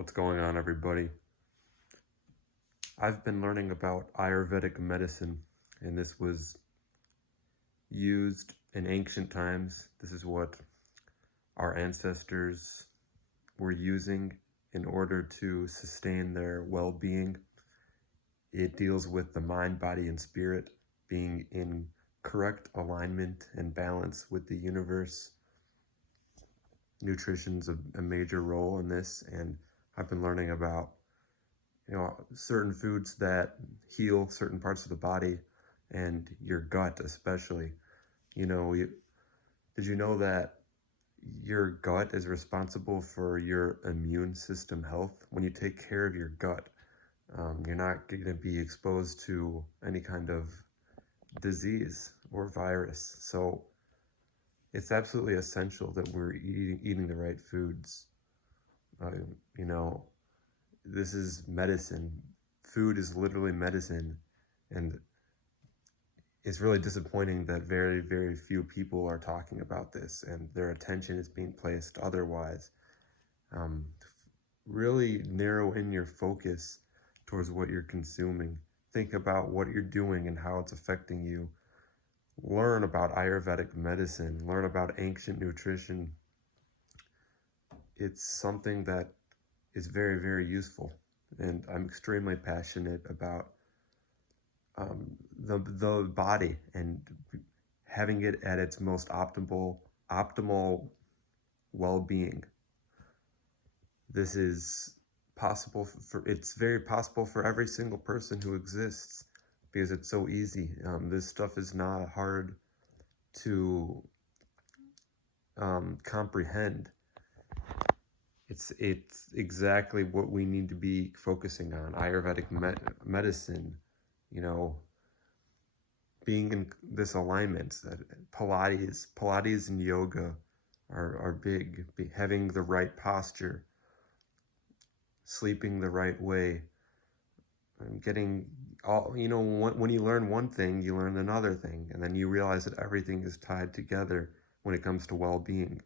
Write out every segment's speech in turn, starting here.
What's going on, everybody? I've been learning about Ayurvedic medicine, and this was used in ancient times. This is what our ancestors were using in order to sustain their well-being. It deals with the mind, body, and spirit being in correct alignment and balance with the universe. Nutrition's a major role in this, and I've been learning about certain foods that heal certain parts of the body and your gut especially. Did you know that your gut is responsible for your immune system health? When you take care of your gut, you're not going to be exposed to any kind of disease or virus. So it's absolutely essential that we're eating the right foods. This is medicine. Food is literally medicine, and it's really disappointing that very, very few people are talking about this and their attention is being placed otherwise. Really narrow in your focus towards what you're consuming. Think about what you're doing and how it's affecting you. Learn about Ayurvedic medicine. Learn about ancient nutrition. It's something that is very, very useful, and I'm extremely passionate about the body and having it at its most optimal well-being. This is possible it's very possible for every single person who exists because it's so easy. This stuff is not hard to comprehend. It's exactly what we need to be focusing on. Ayurvedic medicine, being in this alignment. Pilates and yoga are big. Having the right posture, sleeping the right way, and getting all, when you learn one thing, you learn another thing, and then you realize that everything is tied together when it comes to well-being.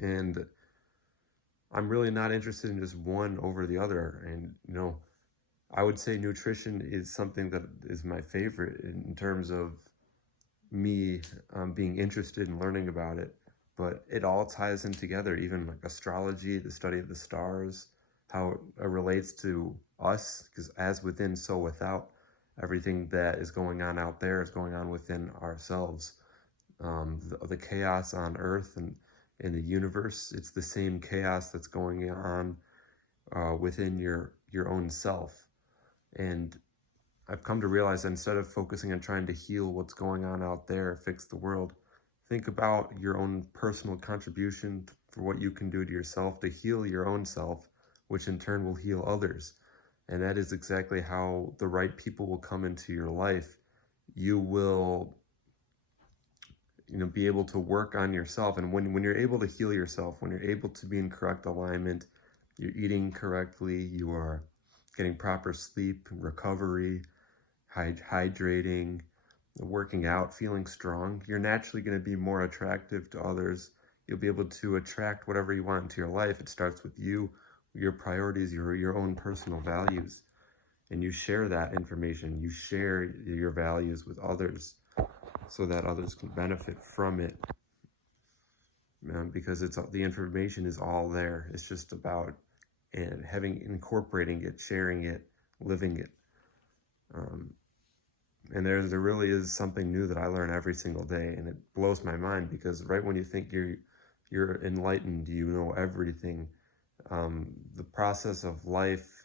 And I'm really not interested in just one over the other. And, I would say nutrition is something that is my favorite in terms of me being interested in learning about it. But it all ties in together, even like astrology, the study of the stars, how it relates to us, because as within, so without. Everything that is going on out there is going on within ourselves. The chaos on Earth and in the universe, it's the same chaos that's going on within your own self. And I've come to realize that instead of focusing on trying to heal what's going on out there, fix the world, think about your own personal contribution for what you can do to yourself to heal your own self, which in turn will heal others. And that is exactly how the right people will come into your life. You will be able to work on yourself. And when you're able to heal yourself, when you're able to be in correct alignment, you're eating correctly, you are getting proper sleep, recovery, hydrating, working out, feeling strong, you're naturally going to be more attractive to others. You'll be able to attract whatever you want into your life. It starts with you, your priorities, your own personal values. And you share that information. You share your values with others so that others can benefit from it. Because the information is all there. It's just about incorporating it, sharing it, living it. And there really is something new that I learn every single day, and it blows my mind, because right when you think you're enlightened, you know everything, the process of life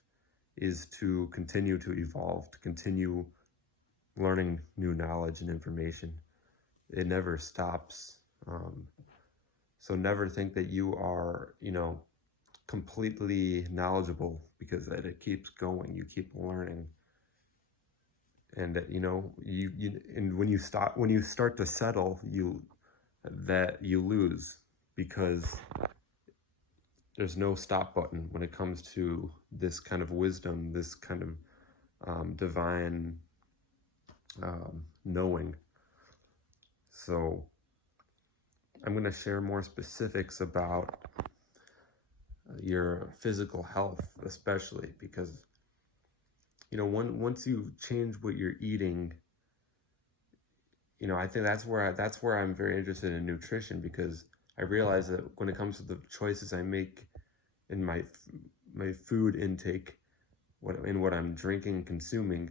is to continue to evolve, to continue learning new knowledge and information. It never stops. So never think that you are, completely knowledgeable, because it keeps going. You keep learning. And and when you start to settle, you lose, because there's no stop button when it comes to this kind of wisdom, this kind of divine knowing. I'm going to share more specifics about your physical health, especially because, once you change what you're eating, I think that's where I'm very interested in nutrition, because I realize that when it comes to the choices I make in my food intake, what I'm drinking and consuming,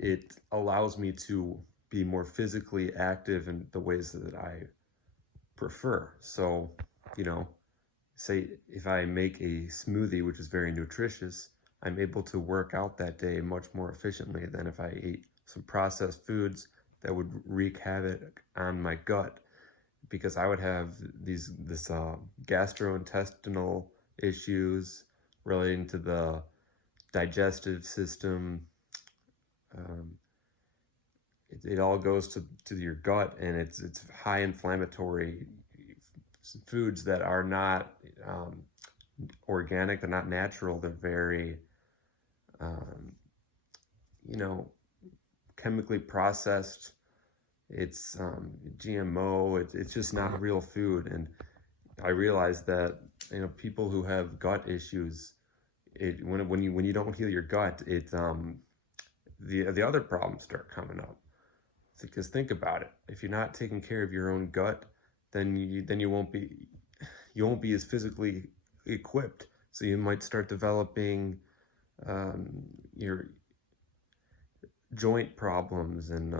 it allows me to be more physically active in the ways that I prefer. So, say if I make a smoothie, which is very nutritious, I'm able to work out that day much more efficiently than if I ate some processed foods that would wreak havoc on my gut, because I would have this gastrointestinal issues relating to the digestive system. Um, it all goes to your gut, and it's high inflammatory foods that are not organic, they're not natural, they're very um, chemically processed. It's GMO. It's just not real food. And I realized that people who have gut issues, when you don't heal your gut, the other problems start coming up. Because think about it, if you're not taking care of your own gut, then you won't be as physically equipped. So you might start developing your joint problems and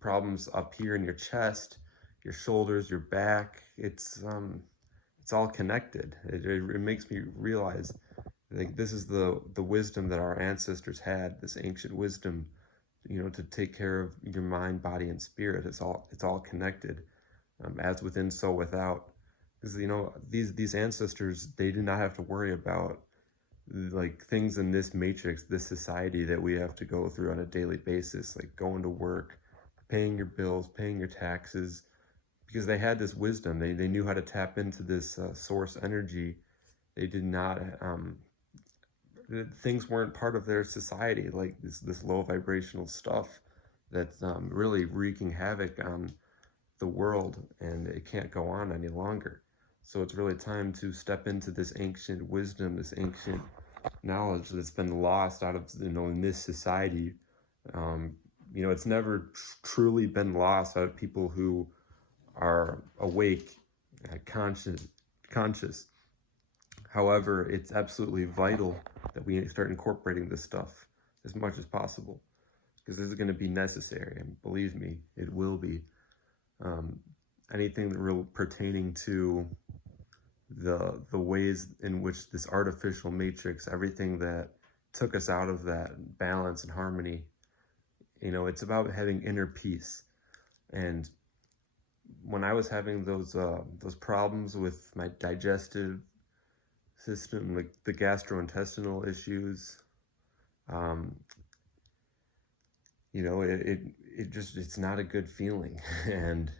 problems up here in your chest, your shoulders, your back. It's all connected. It makes me realize, like, this is the wisdom that our ancestors had, this ancient wisdom, to take care of your mind, body, and spirit. It's all connected, as within, so without. Because these ancestors, they did not have to worry about like things in this matrix, this society that we have to go through on a daily basis, like going to work, paying your bills, paying your taxes, because they had this wisdom. They knew how to tap into this source energy. They did not. Things weren't part of their society, like this low vibrational stuff that's really wreaking havoc on the world, and it can't go on any longer. So it's really time to step into this ancient wisdom, this ancient knowledge that's been lost out of, in this society. It's never truly been lost out of people who are awake, conscious. However, it's absolutely vital that we start incorporating this stuff as much as possible, because this is going to be necessary, and believe me, it will be. Anything real pertaining to the ways in which this artificial matrix, everything that took us out of that balance and harmony, it's about having inner peace. And when I was having those problems with my digestive system, like the gastrointestinal issues, it's not a good feeling. And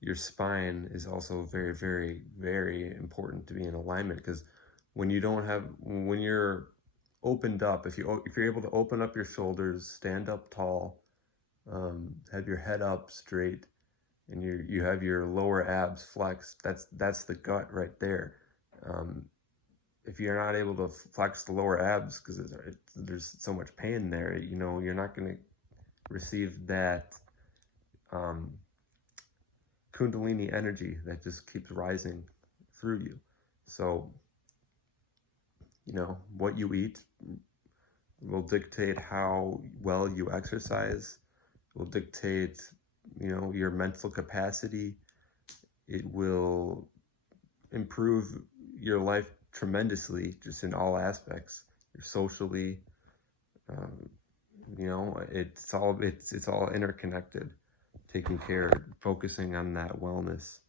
your spine is also very, very, very important to be in alignment, because when you're opened up, if you're able to open up your shoulders, stand up tall, have your head up straight, and you have your lower abs flexed, that's the gut right there. If you're not able to flex the lower abs because there's so much pain there, you're not going to receive that Kundalini energy that just keeps rising through you. So, what you eat will dictate how well you exercise, will dictate, your mental capacity. It will improve your life tremendously, just in all aspects. You're socially, it's all interconnected. Taking care, focusing on that wellness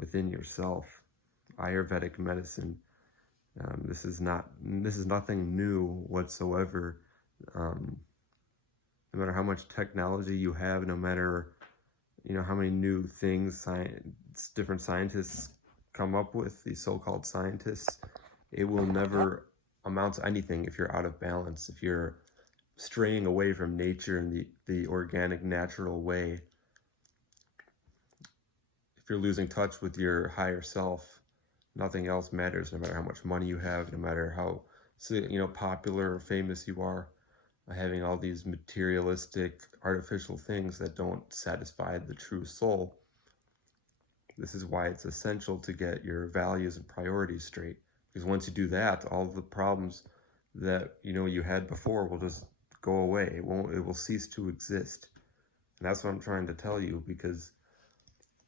within yourself. Ayurvedic medicine. This is nothing new whatsoever. No matter how much technology you have, no matter how many new things different scientists come up with, these so-called scientists, it will never amount to anything if you're out of balance, if you're straying away from nature in the organic, natural way. if you're losing touch with your higher self, nothing else matters, no matter how much money you have, no matter how, popular or famous you are. Having all these materialistic, artificial things that don't satisfy the true soul. This is why it's essential to get your values and priorities straight. Because once you do that, all the problems that you had before will just go away. It will cease to exist. And that's what I'm trying to tell you, because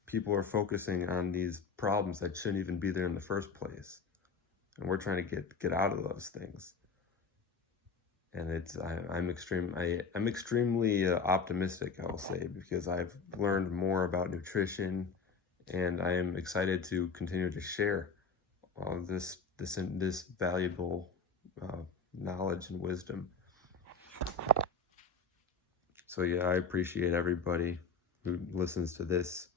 people are focusing on these problems that shouldn't even be there in the first place. And we're trying to get out of those things. And I'm extremely optimistic, I'll say, because I've learned more about nutrition, and I am excited to continue to share this valuable knowledge and wisdom. So yeah, I appreciate everybody who listens to this.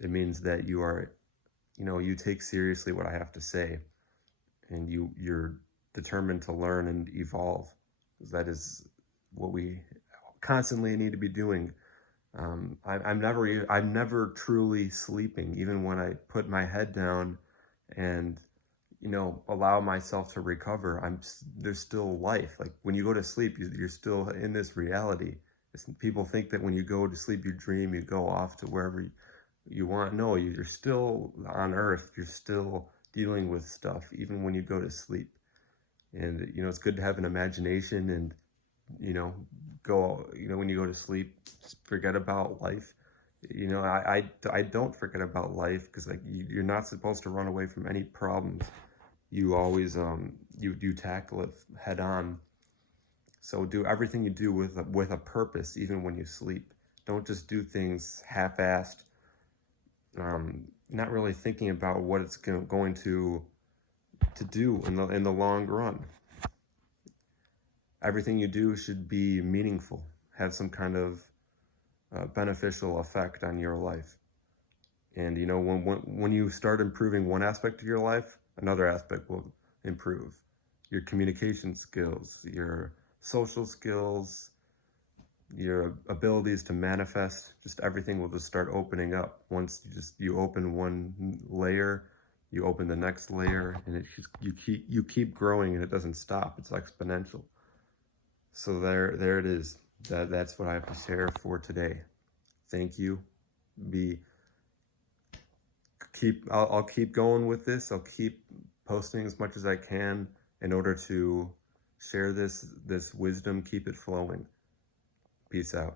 It means that you take seriously what I have to say, and you're determined to learn and evolve, because that is what we constantly need to be doing. I'm never truly sleeping, even when I put my head down and allow myself to recover. There's still life. Like when you go to sleep, you're still in this reality. People think that when you go to sleep, you dream, you go off to wherever you want. No, you're still on Earth. You're still dealing with stuff, even when you go to sleep. And it's good to have an imagination, and when you go to sleep, just forget about life. I don't forget about life, because you're not supposed to run away from any problems. You always you tackle it head on. So do everything you do with a purpose, even when you sleep. Don't just do things half-assed, not really thinking about what it's going to do in the long run. Everything you do should be meaningful, have some kind of beneficial effect on your life. And when you start improving one aspect of your life, another aspect will improve. Your communication skills, your social skills, your abilities to manifest, just everything will just start opening up. Once you open one layer, you open the next layer, and you keep growing, and it doesn't stop. It's exponential. So there it is. That's what I have to share for today. Thank you. I'll keep going with this. I'll keep posting as much as I can in order to share this wisdom, keep it flowing. Peace out.